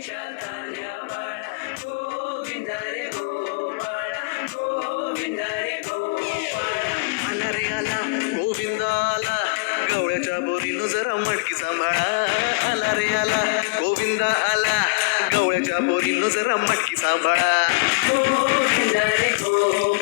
आईच्या तान्ह्या बाळा गोविंद रे गोपाळा गोविंद रे गोपाळा. आला रे आला गोविंद आला गवळ्याच्या बोरीनं जरा मटकी सांभाळा. आला रे आला गोविंद आला गवळ्याच्या बोरीनं जरा मटकी सांभाळा. गोविंद रे गोपाळा